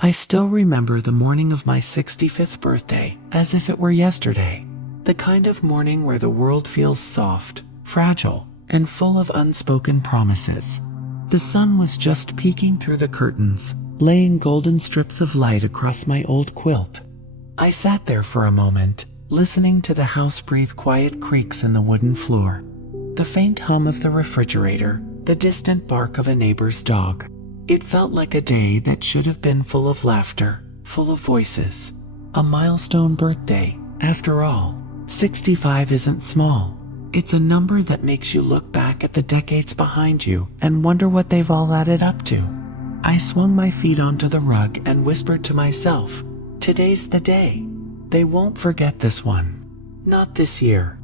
I still remember the morning of my 65th birthday as if it were yesterday. The kind of morning where the world feels soft, fragile, and full of unspoken promises. The sun was just peeking through the curtains, laying golden strips of light across my old quilt. I sat there for a moment, listening to the house breathe quiet creaks in the wooden floor. The faint hum of the refrigerator, the distant bark of a neighbor's dog. It felt like a day that should have been full of laughter, full of voices. A milestone birthday. After all, 65 isn't small. It's a number that makes you look back at the decades behind you and wonder what they've all added up to. I swung my feet onto the rug and whispered to myself, today's the day. They won't forget this one. Not this year.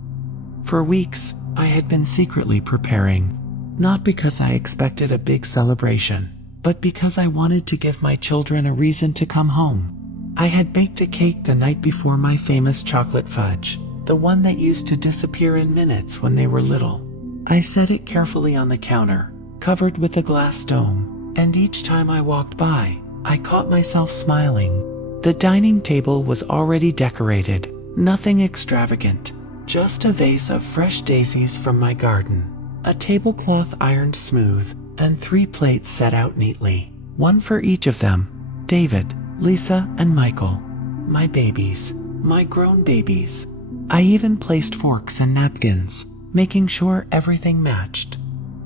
For weeks, I had been secretly preparing. Not because I expected a big celebration, but because I wanted to give my children a reason to come home. I had baked a cake the night before my famous chocolate fudge, the one that used to disappear in minutes when they were little. I set it carefully on the counter, covered with a glass dome, and each time I walked by, I caught myself smiling. The dining table was already decorated, nothing extravagant, just a vase of fresh daisies from my garden, a tablecloth ironed smooth, and 3 plates set out neatly, one for each of them, David, Lisa, and Michael. My babies, my grown babies. I even placed forks and napkins, making sure everything matched.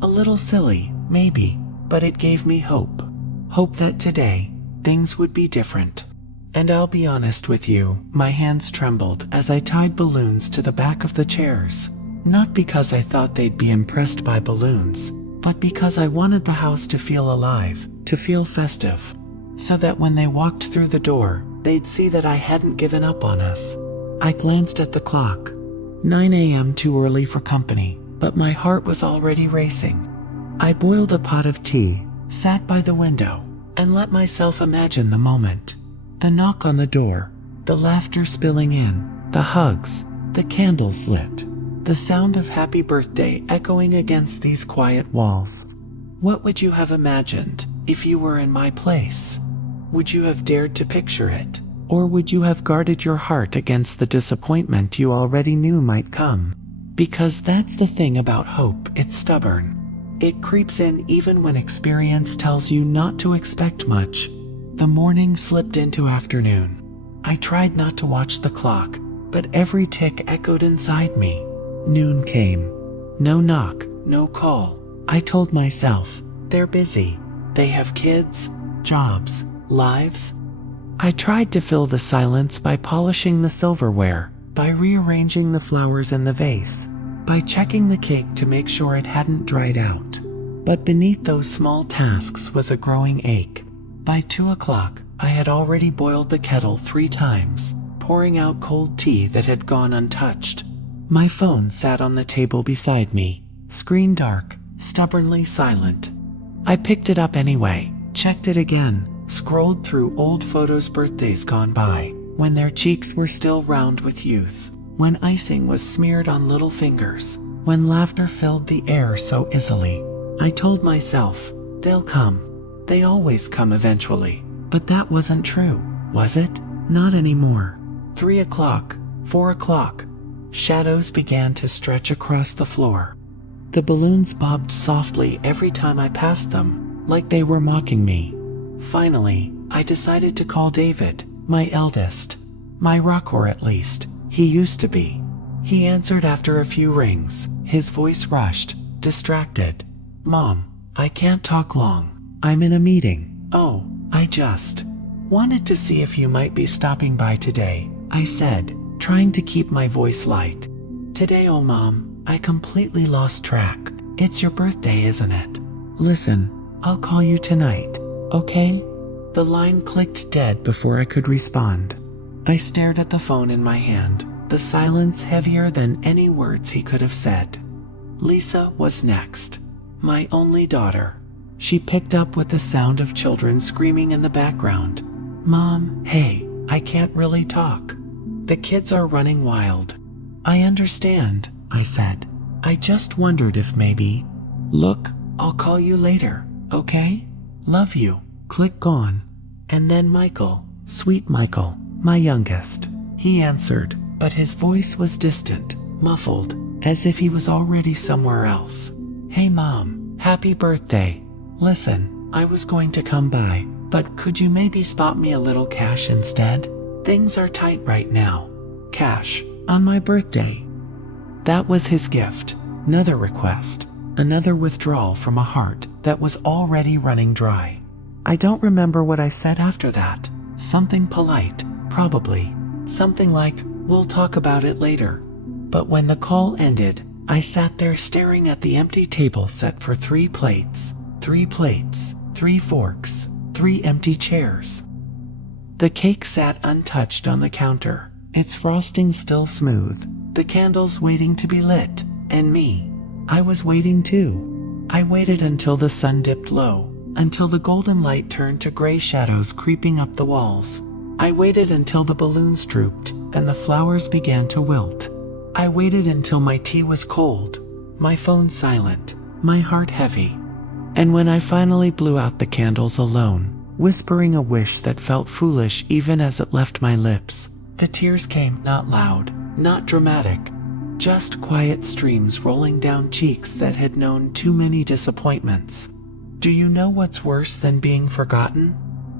A little silly, maybe, but it gave me hope. Hope that today, things would be different. And I'll be honest with you, my hands trembled as I tied balloons to the back of the chairs. Not because I thought they'd be impressed by balloons, but because I wanted the house to feel alive, to feel festive, so that when they walked through the door, they'd see that I hadn't given up on us. I glanced at the clock. 9 a.m. too early for company, but my heart was already racing. I boiled a pot of tea, sat by the window, and let myself imagine the moment. The knock on the door, the laughter spilling in, the hugs, the candles lit. The sound of happy birthday echoing against these quiet walls. What would you have imagined if you were in my place? Would you have dared to picture it? Or would you have guarded your heart against the disappointment you already knew might come? Because that's the thing about hope, it's stubborn. It creeps in even when experience tells you not to expect much. The morning slipped into afternoon. I tried not to watch the clock, but every tick echoed inside me. Noon came. No knock, no call. I told myself, they're busy. They have kids, jobs, lives. I tried to fill the silence by polishing the silverware, by rearranging the flowers in the vase, by checking the cake to make sure it hadn't dried out. But beneath those small tasks was a growing ache. By 2 o'clock, I had already boiled the kettle 3 times, pouring out cold tea that had gone untouched. My phone sat on the table beside me, screen dark, stubbornly silent. I picked it up anyway, checked it again, scrolled through old photos, birthdays gone by, when their cheeks were still round with youth, when icing was smeared on little fingers, when laughter filled the air so easily. I told myself, they'll come. They always come eventually. But that wasn't true, was it? Not anymore. 3 o'clock, 4 o'clock. Shadows began to stretch across the floor. The balloons bobbed softly every time I passed them, like they were mocking me. Finally, I decided to call David, my eldest. My rock, or at least, he used to be. He answered after a few rings, his voice rushed, distracted. Mom, I can't talk long. I'm in a meeting. Oh, I just wanted to see if you might be stopping by today, I said, trying to keep my voice light. Today, oh Mom, I completely lost track. It's your birthday, isn't it? Listen, I'll call you tonight, okay? The line clicked dead before I could respond. I stared at the phone in my hand, the silence heavier than any words he could have said. Lisa was next. My only daughter. She picked up with the sound of children screaming in the background. Mom, hey, I can't really talk. The kids are running wild. I understand, I said. I just wondered if maybe. Look, I'll call you later, okay? Love you. Click gone. And then Michael, sweet Michael, my youngest. He answered, but his voice was distant, muffled, as if he was already somewhere else. Hey Mom, happy birthday. Listen, I was going to come by, but could you maybe spot me a little cash instead? Things are tight right now. Cash, on my birthday. That was his gift. Another request. Another withdrawal from a heart that was already running dry. I don't remember what I said after that. Something polite, probably. Something like, we'll talk about it later. But when the call ended, I sat there staring at the empty table set for 3 plates, 3 forks, 3 empty chairs. The cake sat untouched on the counter, its frosting still smooth, the candles waiting to be lit, and me. I was waiting too. I waited until the sun dipped low, until the golden light turned to gray shadows creeping up the walls. I waited until the balloons drooped and the flowers began to wilt. I waited until my tea was cold, my phone silent, my heart heavy. And when I finally blew out the candles alone, whispering a wish that felt foolish even as it left my lips, the tears came not loud, not dramatic, just quiet streams rolling down cheeks that had known too many disappointments. Do you know what's worse than being forgotten?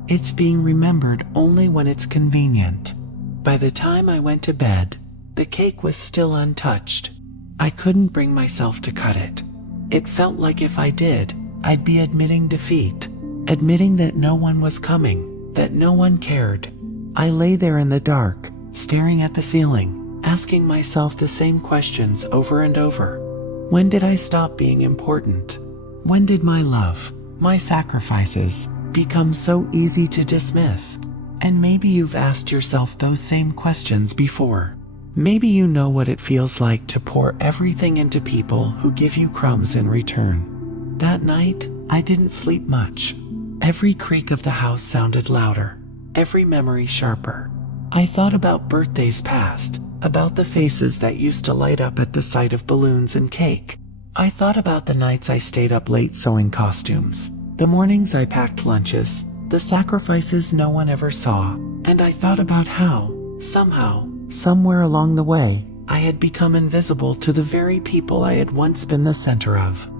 It's being remembered only when it's convenient. By the time I went to bed, the cake was still untouched. I couldn't bring myself to cut it. It felt like if I did, I'd be admitting defeat, admitting that no one was coming, that no one cared. I lay there in the dark, staring at the ceiling, asking myself the same questions over and over. When did I stop being important? When did my love, my sacrifices, become so easy to dismiss? And maybe you've asked yourself those same questions before. Maybe you know what it feels like to pour everything into people who give you crumbs in return. That night, I didn't sleep much. Every creak of the house sounded louder, every memory sharper. I thought about birthdays past, about the faces that used to light up at the sight of balloons and cake. I thought about the nights I stayed up late sewing costumes, the mornings I packed lunches, the sacrifices no one ever saw, and I thought about how, somehow, somewhere along the way, I had become invisible to the very people I had once been the center of.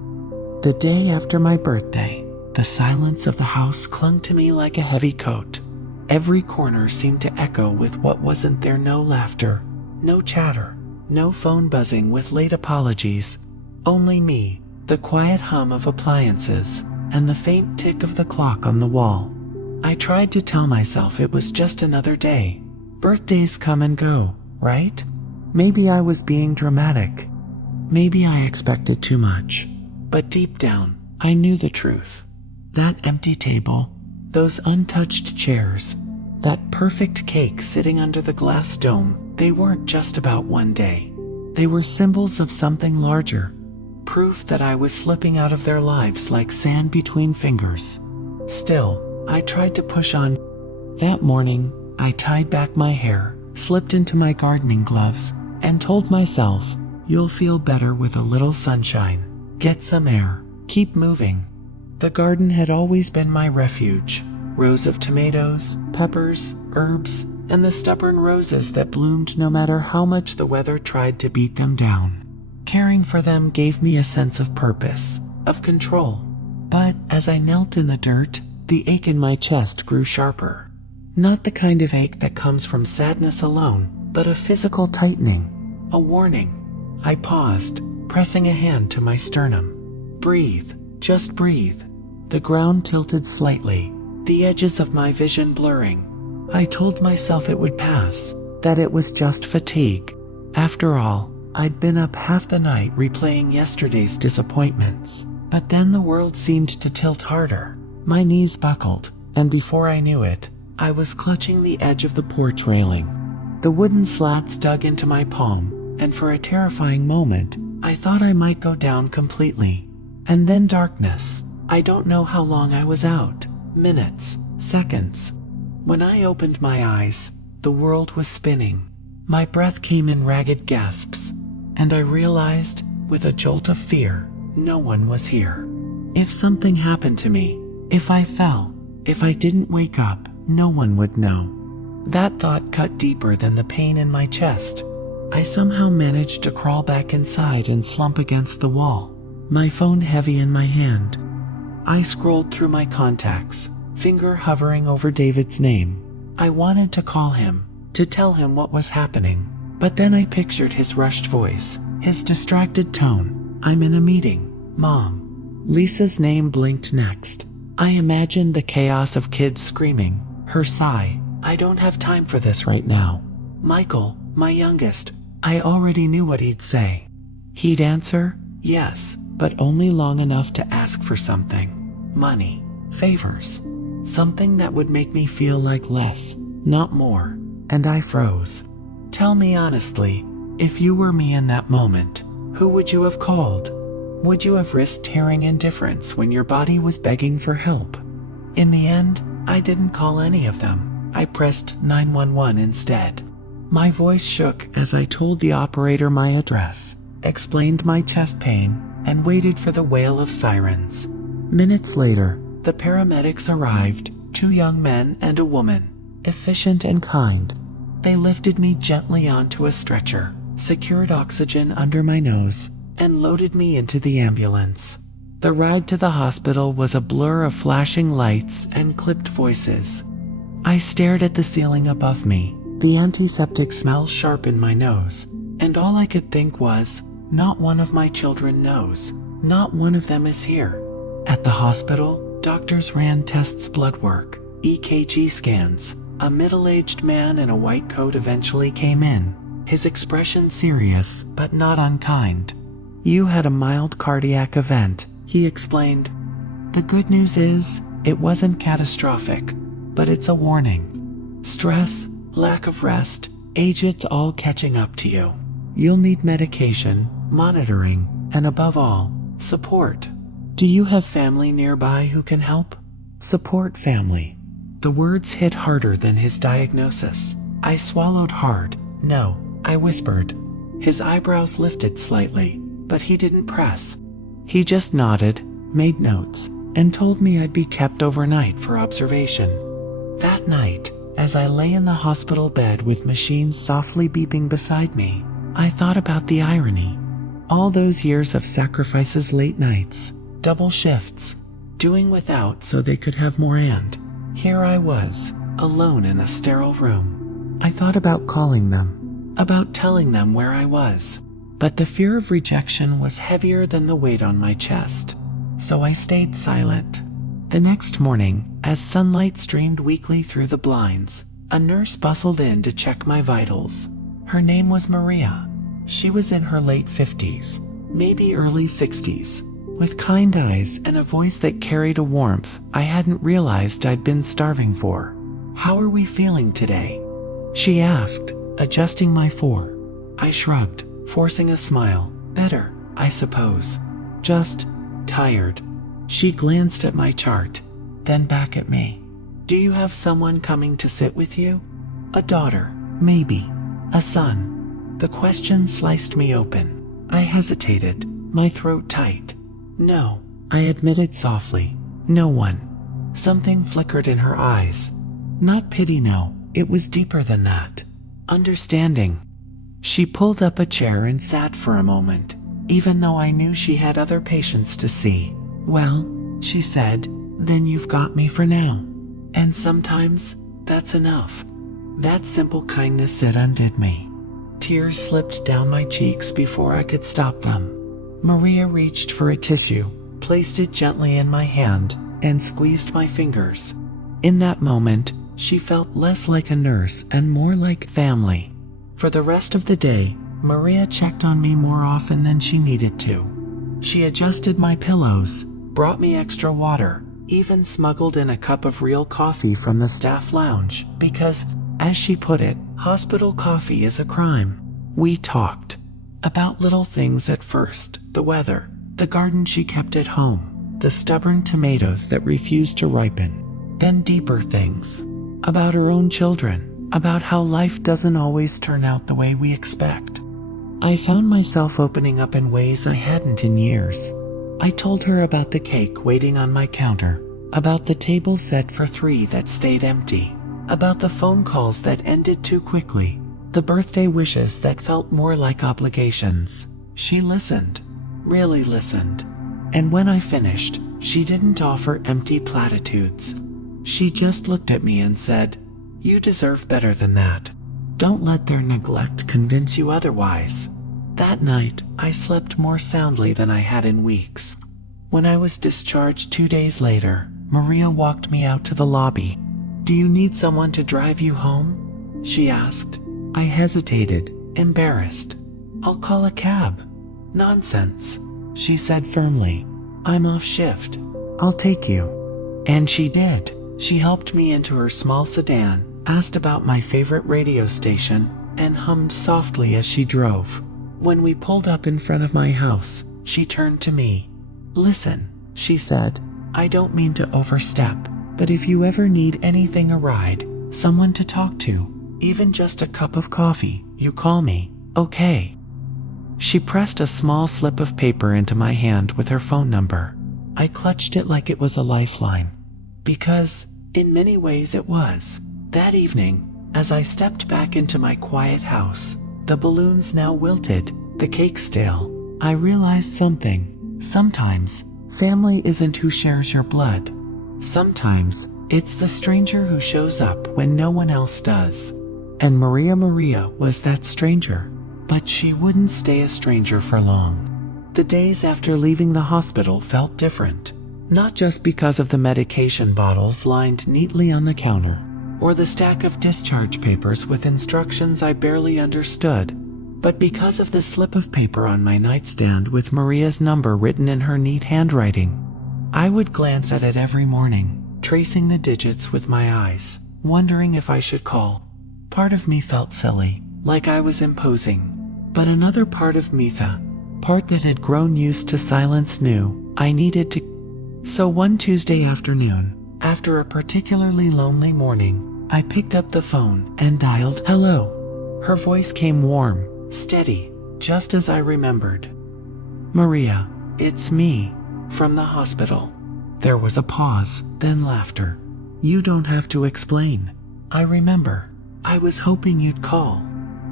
The day after my birthday, the silence of the house clung to me like a heavy coat. Every corner seemed to echo with what wasn't there: no laughter, no chatter, no phone buzzing with late apologies. Only me, the quiet hum of appliances, and the faint tick of the clock on the wall. I tried to tell myself it was just another day. Birthdays come and go, right? Maybe I was being dramatic. Maybe I expected too much. But deep down, I knew the truth. That empty table, those untouched chairs, that perfect cake sitting under the glass dome, they weren't just about one day. They were symbols of something larger. Proof that I was slipping out of their lives like sand between fingers. Still, I tried to push on. That morning, I tied back my hair, slipped into my gardening gloves, and told myself, you'll feel better with a little sunshine. Get some air. Keep moving. The garden had always been my refuge. Rows of tomatoes, peppers, herbs, and the stubborn roses that bloomed no matter how much the weather tried to beat them down. Caring for them gave me a sense of purpose, of control. But as I knelt in the dirt, the ache in my chest grew sharper. Not the kind of ache that comes from sadness alone, but a physical tightening, a warning. I paused, pressing a hand to my sternum. Breathe, just breathe. The ground tilted slightly, the edges of my vision blurring. I told myself it would pass, that it was just fatigue. After all, I'd been up half the night replaying yesterday's disappointments. But then the world seemed to tilt harder. My knees buckled, and before I knew it, I was clutching the edge of the porch railing. The wooden slats dug into my palm, and for a terrifying moment, I thought I might go down completely. And then darkness. I don't know how long I was out. Minutes, seconds. When I opened my eyes, the world was spinning. My breath came in ragged gasps, and I realized, with a jolt of fear, no one was here. If something happened to me, if I fell, if I didn't wake up, No one would know. That thought cut deeper than the pain in my chest. I somehow managed to crawl back inside and slump against the wall, my phone heavy in my hand. I scrolled through my contacts, finger hovering over David's name. I wanted to call him, to tell him what was happening, but then I pictured his rushed voice, his distracted tone. "I'm in a meeting, Mom." Lisa's name blinked next. I imagined the chaos of kids screaming, her sigh, "I don't have time for this right now." Michael, my youngest, I already knew what he'd say. He'd answer, yes, but only long enough to ask for something. Money, favors, something that would make me feel like less, not more. And I froze. Tell me honestly, if you were me in that moment, who would you have called? Would you have risked hearing indifference when your body was begging for help? In the end, I didn't call any of them. I pressed 911 instead. My voice shook as I told the operator my address, explained my chest pain, and waited for the wail of sirens. Minutes later, the paramedics arrived, 2 young men and a woman, efficient and kind. They lifted me gently onto a stretcher, secured oxygen under my nose, and loaded me into the ambulance. The ride to the hospital was a blur of flashing lights and clipped voices. I stared at the ceiling above me, the antiseptic smell sharp in my nose, and all I could think was, not one of my children knows, not one of them is here. At the hospital, doctors ran tests, blood work, EKG scans. A middle-aged man in a white coat eventually came in, his expression serious but not unkind. "You had a mild cardiac event," he explained. "The good news is, it wasn't catastrophic, but it's a warning. Stress, lack of rest, age, it's all catching up to you. You'll need medication, monitoring, and above all, support. Do you have family nearby who can help?" Support family. The words hit harder than his diagnosis. I swallowed hard. "No," I whispered. His eyebrows lifted slightly, but he didn't press. He just nodded, made notes, and told me I'd be kept overnight for observation. That night, as I lay in the hospital bed with machines softly beeping beside me, I thought about the irony. All those years of sacrifices, late nights, double shifts, doing without so they could have more, and here I was, alone in a sterile room. I thought about calling them, about telling them where I was, but the fear of rejection was heavier than the weight on my chest, so I stayed silent. The next morning, as sunlight streamed weakly through the blinds, a nurse bustled in to check my vitals. Her name was Maria. She was in her late 50s, maybe early 60s, with kind eyes and a voice that carried a warmth I hadn't realized I'd been starving for. "How are we feeling today?" she asked, adjusting my four. I shrugged, forcing a smile. "Better, I suppose. Just tired." She glanced at my chart, then back at me. "Do you have someone coming to sit with you? A daughter, maybe. A son?" The question sliced me open. I hesitated, my throat tight. "No," I admitted softly. "No one." Something flickered in her eyes. Not pity, no, it was deeper than that. Understanding. She pulled up a chair and sat for a moment, even though I knew she had other patients to see. "Well," she said, "then you've got me for now. And sometimes, that's enough." That simple kindness, it undid me. Tears slipped down my cheeks before I could stop them. Maria reached for a tissue, placed it gently in my hand, and squeezed my fingers. In that moment, she felt less like a nurse and more like family. For the rest of the day, Maria checked on me more often than she needed to. She adjusted my pillows, brought me extra water, even smuggled in a cup of real coffee from the staff lounge, because, as she put it, hospital coffee is a crime. We talked about little things at first, the weather, the garden she kept at home, the stubborn tomatoes that refused to ripen. Then deeper things, about her own children, about how life doesn't always turn out the way we expect. I found myself opening up in ways I hadn't in years. I told her about the cake waiting on my counter, about the table set for 3 that stayed empty, About the phone calls that ended too quickly, the birthday wishes that felt more like obligations. She listened, really listened. And when I finished, she didn't offer empty platitudes. She just looked at me and said, "You deserve better than that. Don't let their neglect convince you otherwise." That night, I slept more soundly than I had in weeks. When I was discharged 2 days later, Maria walked me out to the lobby. "Do you need someone to drive you home?" she asked. I hesitated, embarrassed. "I'll call a cab." "Nonsense," she said firmly. "I'm off shift. I'll take you." And she did. She helped me into her small sedan, asked about my favorite radio station, and hummed softly as she drove. When we pulled up in front of my house, she turned to me. "Listen," she said, "I don't mean to overstep, but if you ever need anything, a ride, someone to talk to, even just a cup of coffee, you call me, okay?" She pressed a small slip of paper into my hand with her phone number. I clutched it like it was a lifeline. Because, in many ways it was. That evening, as I stepped back into my quiet house, the balloons now wilted, the cake stale, I realized something. Sometimes, family isn't who shares your blood. Sometimes, it's the stranger who shows up when no one else does. And Maria was that stranger. But she wouldn't stay a stranger for long. The days after leaving the hospital felt different. Not just because of the medication bottles lined neatly on the counter, or the stack of discharge papers with instructions I barely understood, but because of the slip of paper on my nightstand with Maria's number written in her neat handwriting. I would glance at it every morning, tracing the digits with my eyes, wondering if I should call. Part of me felt silly, like I was imposing. But another part of me, the part that had grown used to silence, knew I needed to. So one Tuesday afternoon, after a particularly lonely morning, I picked up the phone and dialed hello. Her voice came warm, steady, just as I remembered. "Maria, it's me, from the hospital." There was a pause, then laughter. "You don't have to explain. I remember. I was hoping you'd call."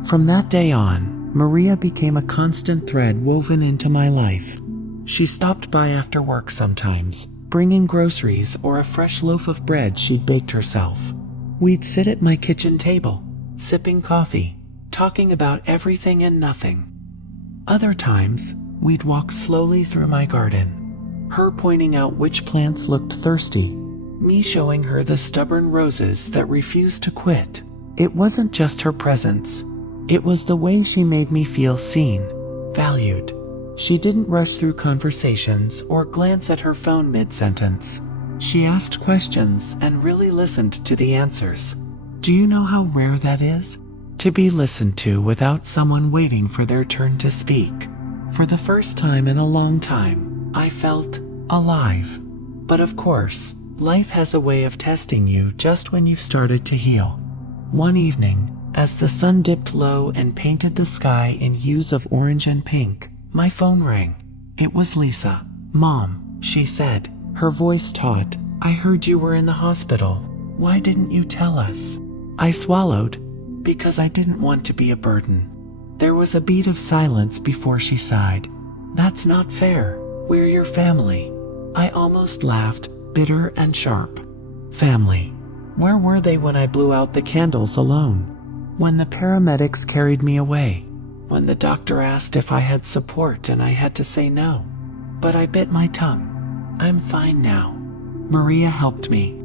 From that day on, Maria became a constant thread woven into my life. She stopped by after work sometimes, bringing groceries or a fresh loaf of bread she'd baked herself. We'd sit at my kitchen table, sipping coffee, talking about everything and nothing. Other times, we'd walk slowly through my garden, her pointing out which plants looked thirsty, me showing her the stubborn roses that refused to quit. It wasn't just her presence. It was the way she made me feel seen, valued. She didn't rush through conversations or glance at her phone mid-sentence. She asked questions and really listened to the answers. Do you know how rare that is? To be listened to without someone waiting for their turn to speak. For the first time in a long time, I felt alive. But of course, life has a way of testing you just when you've started to heal. One evening, as the sun dipped low and painted the sky in hues of orange and pink, my phone rang. It was Lisa. "Mom," she said, her voice taut, "I heard you were in the hospital. Why didn't you tell us?" I swallowed, because I didn't want to be a burden. There was a beat of silence before she sighed. "That's not fair. We're your family." I almost laughed, bitter and sharp. Family. Where were they when I blew out the candles alone? When the paramedics carried me away, when the doctor asked if I had support and I had to say no. But I bit my tongue. "I'm fine now. Maria helped me."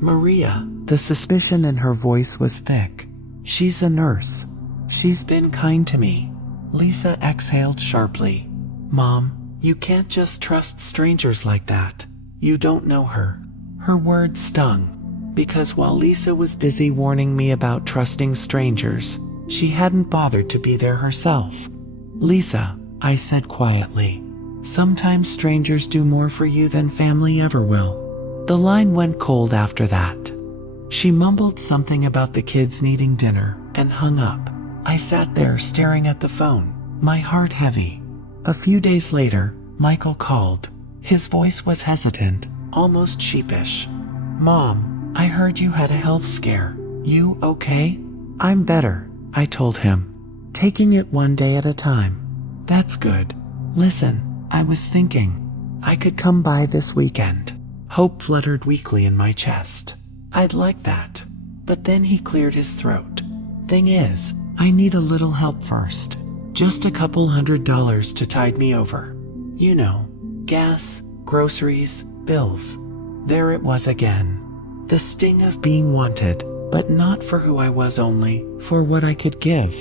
Maria, the suspicion in her voice was thick. "She's a nurse. She's been kind to me." Lisa exhaled sharply. "Mom, you can't just trust strangers like that. You don't know her." Her words stung. Because while Lisa was busy warning me about trusting strangers, she hadn't bothered to be there herself. "Lisa," I said quietly, "sometimes strangers do more for you than family ever will." The line went cold after that. She mumbled something about the kids needing dinner and hung up. I sat there staring at the phone, my heart heavy. A few days later, Michael called. His voice was hesitant, almost sheepish. "Mom, I heard you had a health scare. You okay? I'm better, I told him, taking it one day at a time. That's good. Listen, I was thinking, I could come by this weekend. Hope fluttered weakly in my chest. I'd like that. But then he cleared his throat. Thing is, I need a little help first. Just a couple $100 to tide me over. You know, gas, groceries, bills. There it was again. The sting of being wanted, but not for who I was, only for what I could give.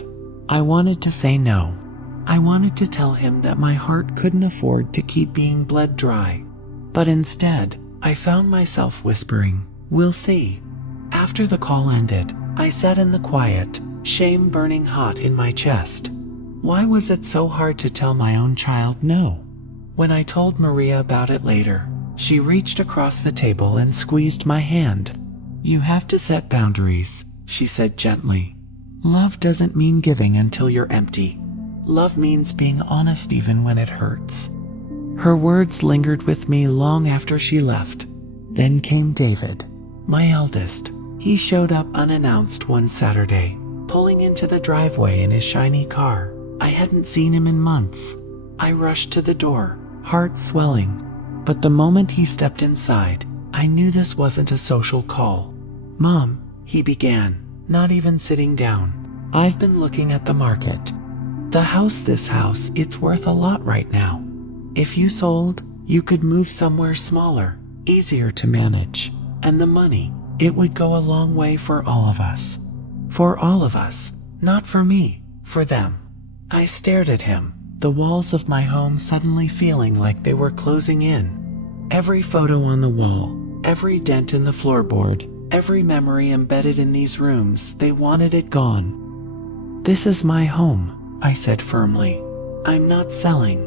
I wanted to say no. I wanted to tell him that my heart couldn't afford to keep being bled dry. But instead, I found myself whispering, "We'll see." After the call ended, I sat in the quiet, shame burning hot in my chest. Why was it so hard to tell my own child no? When I told Maria about it later, she reached across the table and squeezed my hand. "You have to set boundaries," she said gently. "Love doesn't mean giving until you're empty. Love means being honest even when it hurts." Her words lingered with me long after she left. Then came David, my eldest. He showed up unannounced one Saturday, pulling into the driveway in his shiny car. I hadn't seen him in months. I rushed to the door, heart swelling. But the moment he stepped inside, I knew this wasn't a social call. "Mom," he began, not even sitting down, "I've been looking at the market. This house, it's worth a lot right now. If you sold, you could move somewhere smaller, easier to manage. And the money, it would go a long way for all of us. For all of us, not for me, for them." I stared at him, the walls of my home suddenly feeling like they were closing in. Every photo on the wall, every dent in the floorboard, every memory embedded in these rooms, they wanted it gone. "This is my home," I said firmly. "I'm not selling."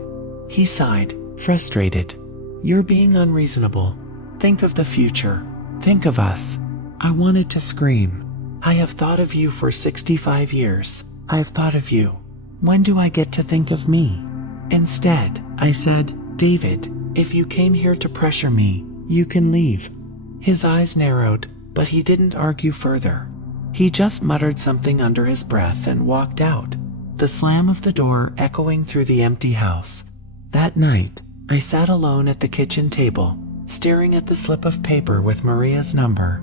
He sighed, frustrated. "You're being unreasonable. Think of the future. Think of us." I wanted to scream. "I have thought of you for 65 years. I've thought of you. When do I get to think of me?" Instead, I said, "David, if you came here to pressure me, you can leave." His eyes narrowed, but he didn't argue further. He just muttered something under his breath and walked out, the slam of the door echoing through the empty house. That night, I sat alone at the kitchen table, staring at the slip of paper with Maria's number.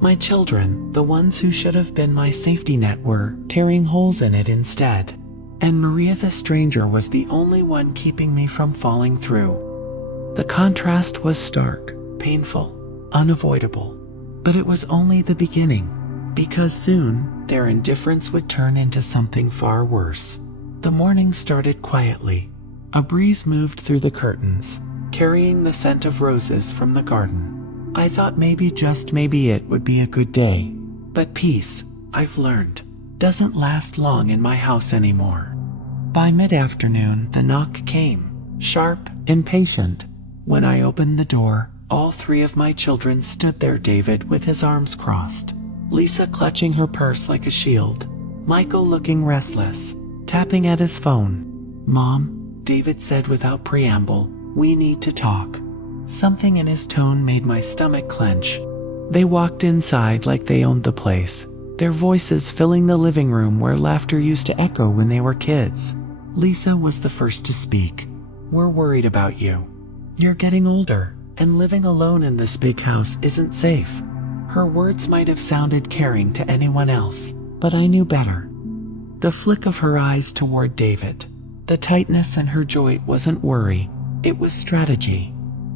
My children, the ones who should have been my safety net, were tearing holes in it instead. And Maria the stranger was the only one keeping me from falling through. The contrast was stark, painful, unavoidable. But it was only the beginning, because soon their indifference would turn into something far worse. The morning started quietly. A breeze moved through the curtains, carrying the scent of roses from the garden. I thought maybe, just maybe, it would be a good day. But peace, I've learned, doesn't last long in my house anymore. By mid-afternoon, the knock came, sharp, impatient. When I opened the door, all three of my children stood there, David with his arms crossed, Lisa clutching her purse like a shield, Michael looking restless, tapping at his phone. "Mom," David said without preamble, "we need to talk." Something in his tone made my stomach clench. They walked inside like they owned the place, their voices filling the living room where laughter used to echo when they were kids. Lisa was the first to speak. "We're worried about you. You're getting older, and living alone in this big house isn't safe." Her words might have sounded caring to anyone else, but I knew better. The flick of her eyes toward David, the tightness in her joint, wasn't worry, it was strategy.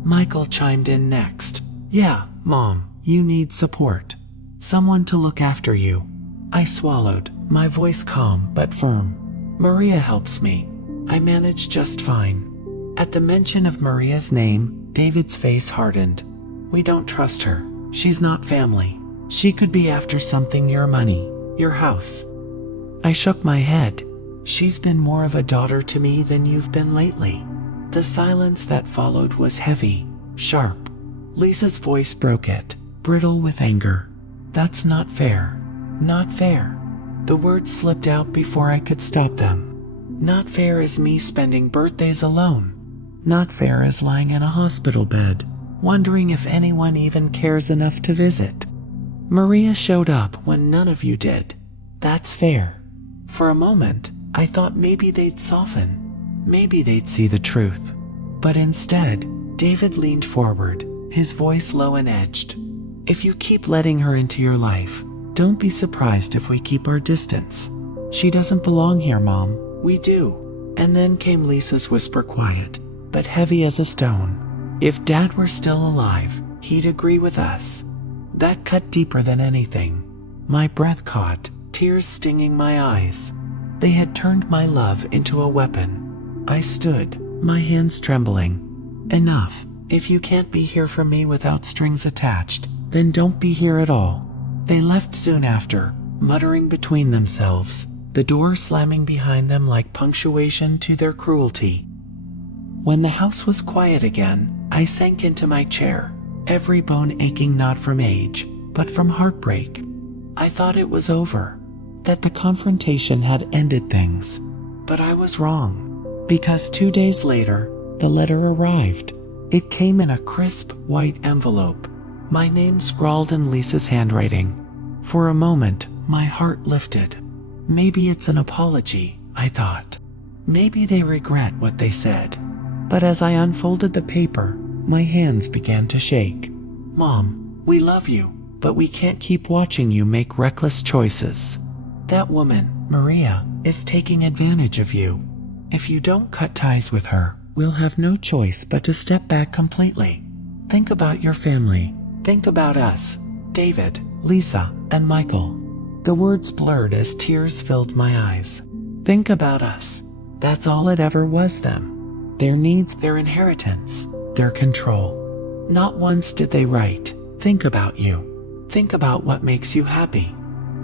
Michael chimed in next. "Yeah, Mom, you need support. Someone to look after you." I swallowed, my voice calm but firm. "Maria helps me. I manage just fine." At the mention of Maria's name, David's face hardened. "We don't trust her. She's not family. She could be after something, your money, your house." I shook my head. "She's been more of a daughter to me than you've been lately." The silence that followed was heavy, sharp. Lisa's voice broke it, brittle with anger. "That's not fair. Not fair." The words slipped out before I could stop them. "Not fair as me spending birthdays alone. Not fair as lying in a hospital bed, wondering if anyone even cares enough to visit. Maria showed up when none of you did. That's fair. For a moment, I thought maybe they'd soften. Maybe they'd see the truth. But instead, David leaned forward, his voice low and edged. If you keep letting her into your life, don't be surprised if we keep our distance. She doesn't belong here, Mom. We do. And then came Lisa's whisper, quiet, but heavy as a stone. If Dad were still alive, he'd agree with us. That cut deeper than anything. My breath caught, tears stinging my eyes. They had turned my love into a weapon. I stood, my hands trembling. Enough. If you can't be here for me without strings attached, then don't be here at all. They left soon after, muttering between themselves, the door slamming behind them like punctuation to their cruelty. When the house was quiet again, I sank into my chair, every bone aching not from age, but from heartbreak. I thought it was over, that the confrontation had ended things. But I was wrong, because 2 days later, the letter arrived. It came in a crisp, white envelope, my name scrawled in Lisa's handwriting. For a moment, my heart lifted. Maybe it's an apology, I thought. Maybe they regret what they said. But as I unfolded the paper, my hands began to shake. Mom, we love you, but we can't keep watching you make reckless choices. That woman, Maria, is taking advantage of you. If you don't cut ties with her, we'll have no choice but to step back completely. Think about your family. Think about us, David, Lisa, and Michael. The words blurred as tears filled my eyes. Think about us. That's all it ever was them. Their needs, their inheritance, their control. Not once did they write, think about you. Think about what makes you happy.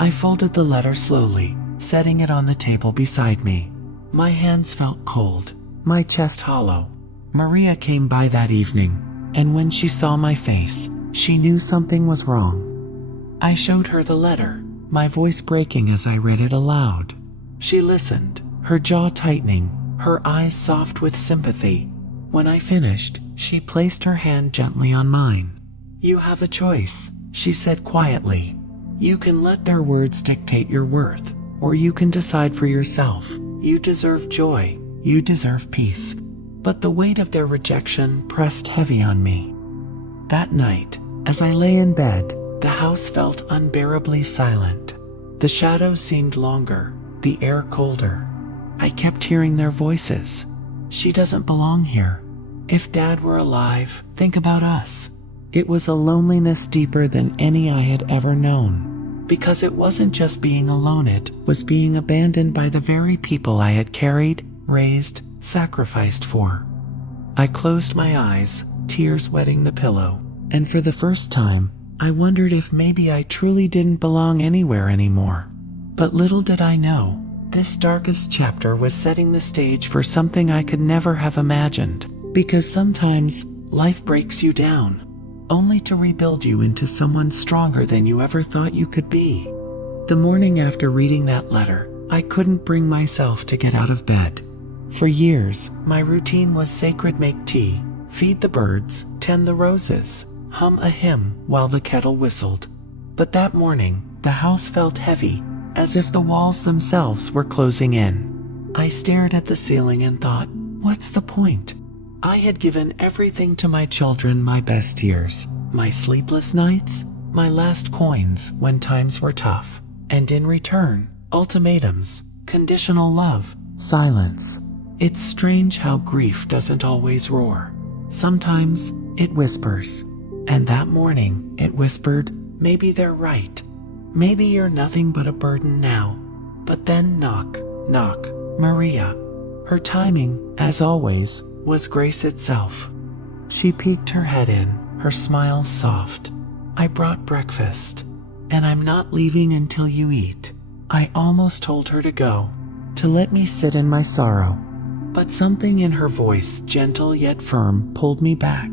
I folded the letter slowly, setting it on the table beside me. My hands felt cold, my chest hollow. Maria came by that evening, and when she saw my face, she knew something was wrong. I showed her the letter, my voice breaking as I read it aloud. She listened, her jaw tightening, her eyes soft with sympathy. When I finished, she placed her hand gently on mine. You have a choice, she said quietly. You can let their words dictate your worth, or you can decide for yourself. You deserve joy, you deserve peace. But the weight of their rejection pressed heavy on me. That night, as I lay in bed, the house felt unbearably silent. The shadows seemed longer, the air colder. I kept hearing their voices. She doesn't belong here. If Dad were alive, think about us. It was a loneliness deeper than any I had ever known. Because it wasn't just being alone, it was being abandoned by the very people I had carried, raised, sacrificed for. I closed my eyes, tears wetting the pillow, and for the first time, I wondered if maybe I truly didn't belong anywhere anymore. But little did I know, this darkest chapter was setting the stage for something I could never have imagined. Because sometimes, life breaks you down, only to rebuild you into someone stronger than you ever thought you could be. The morning after reading that letter, I couldn't bring myself to get out of bed. For years, my routine was sacred: make tea, feed the birds, tend the roses, hum a hymn while the kettle whistled. But that morning, the house felt heavy, as if the walls themselves were closing in. I stared at the ceiling and thought, what's the point? I had given everything to my children, my best years, my sleepless nights, my last coins when times were tough, and in return, ultimatums, conditional love, silence. It's strange how grief doesn't always roar. Sometimes it whispers. And that morning, it whispered, maybe they're right. Maybe you're nothing but a burden now. But then knock, knock, Maria. Her timing, as always, was grace itself. She peeked her head in, her smile soft. I brought breakfast, and I'm not leaving until you eat. I almost told her to go, to let me sit in my sorrow. But something in her voice, gentle yet firm, pulled me back.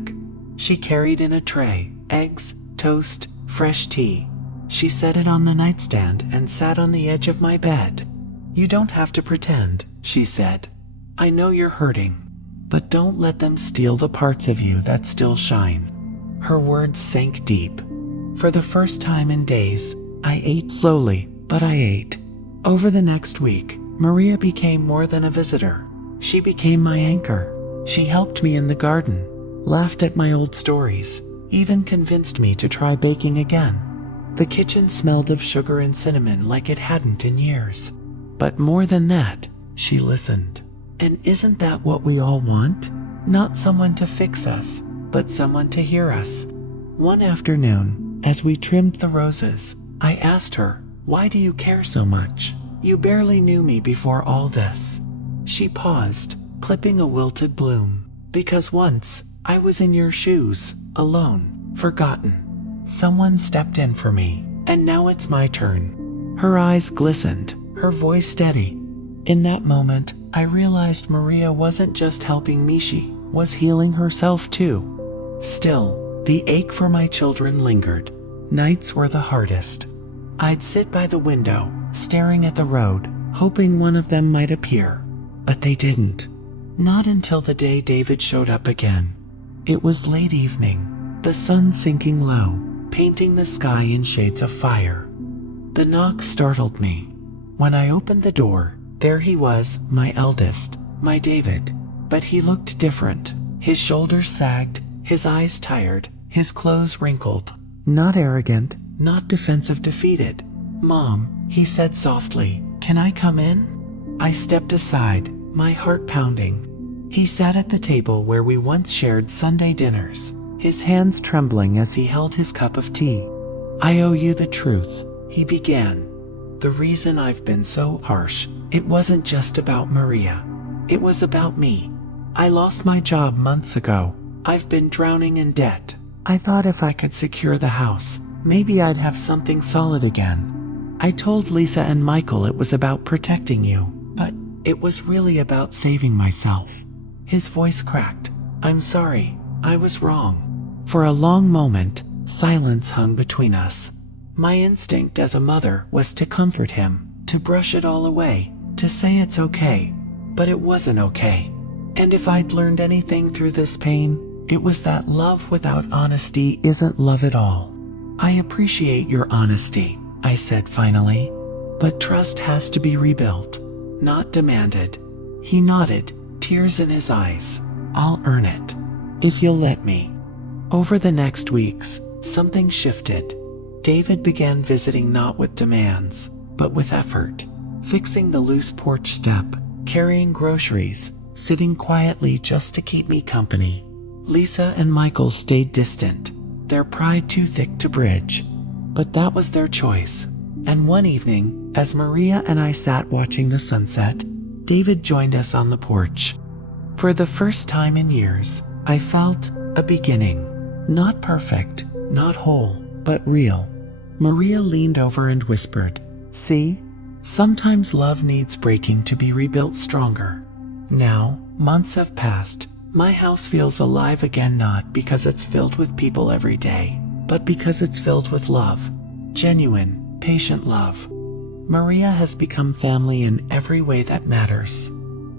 She carried in a tray, eggs, toast, fresh tea. She set it on the nightstand and sat on the edge of my bed. You don't have to pretend, she said. I know you're hurting, but don't let them steal the parts of you that still shine. Her words sank deep. For the first time in days, I ate slowly, but I ate. Over the next week, Maria became more than a visitor. She became my anchor. She helped me in the garden, laughed at my old stories, even convinced me to try baking again. The kitchen smelled of sugar and cinnamon like it hadn't in years. But more than that, she listened. And isn't that what we all want? Not someone to fix us, but someone to hear us. One afternoon, as we trimmed the roses, I asked her, "Why do you care so much? You barely knew me before all this." She paused, clipping a wilted bloom. "Because once, I was in your shoes, alone, forgotten. Someone stepped in for me, and now it's my turn." Her eyes glistened, her voice steady. In that moment, I realized Maria wasn't just helping me, she was healing herself too. Still, the ache for my children lingered. Nights were the hardest. I'd sit by the window, staring at the road, hoping one of them might appear. But they didn't. Not until the day David showed up again. It was late evening, the sun sinking low, painting the sky in shades of fire. The knock startled me. When I opened the door, there he was, my eldest, my David. But he looked different. His shoulders sagged, his eyes tired, his clothes wrinkled. Not arrogant, not defensive, defeated. "Mom," he said softly, "can I come in?" I stepped aside, my heart pounding. He sat at the table where we once shared Sunday dinners, his hands trembling as he held his cup of tea. "I owe you the truth," he began. "The reason I've been so harsh, it wasn't just about Maria. It was about me. I lost my job months ago. I've been drowning in debt. I thought if I could secure the house, maybe I'd have something solid again. I told Lisa and Michael it was about protecting you, but it was really about saving myself." His voice cracked. "I'm sorry, I was wrong." For a long moment, silence hung between us. My instinct as a mother was to comfort him, to brush it all away, to say it's okay. But it wasn't okay. And if I'd learned anything through this pain, it was that love without honesty isn't love at all. "I appreciate your honesty," I said finally. "But trust has to be rebuilt, not demanded." He nodded, tears in his eyes. "I'll earn it, if you'll let me." Over the next weeks, something shifted. David began visiting not with demands, but with effort. Fixing the loose porch step, carrying groceries, sitting quietly just to keep me company. Lisa and Michael stayed distant, their pride too thick to bridge. But that was their choice. And one evening, as Maria and I sat watching the sunset, David joined us on the porch. For the first time in years, I felt a beginning. Not perfect, not whole, but real. Maria leaned over and whispered, "See? Sometimes love needs breaking to be rebuilt stronger." Now, months have passed. My house feels alive again, not because it's filled with people every day, but because it's filled with love. Genuine, patient love. Maria has become family in every way that matters.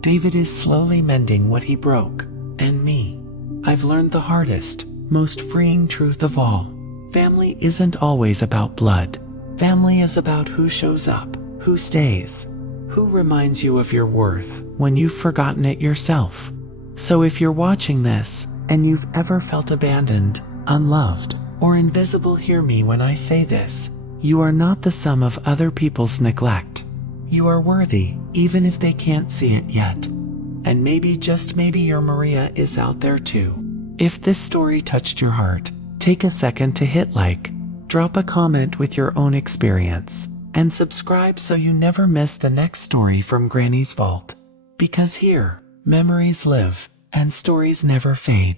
David is slowly mending what he broke, and me. I've learned the hardest, most freeing truth of all. Family isn't always about blood. Family is about who shows up, who stays, who reminds you of your worth when you've forgotten it yourself. So if you're watching this, and you've ever felt abandoned, unloved, or invisible, hear me when I say this. You are not the sum of other people's neglect. You are worthy, even if they can't see it yet. And maybe, just maybe, your Maria is out there too. If this story touched your heart, take a second to hit like, drop a comment with your own experience, and subscribe so you never miss the next story from Granny's Vault. Because here, memories live, and stories never fade.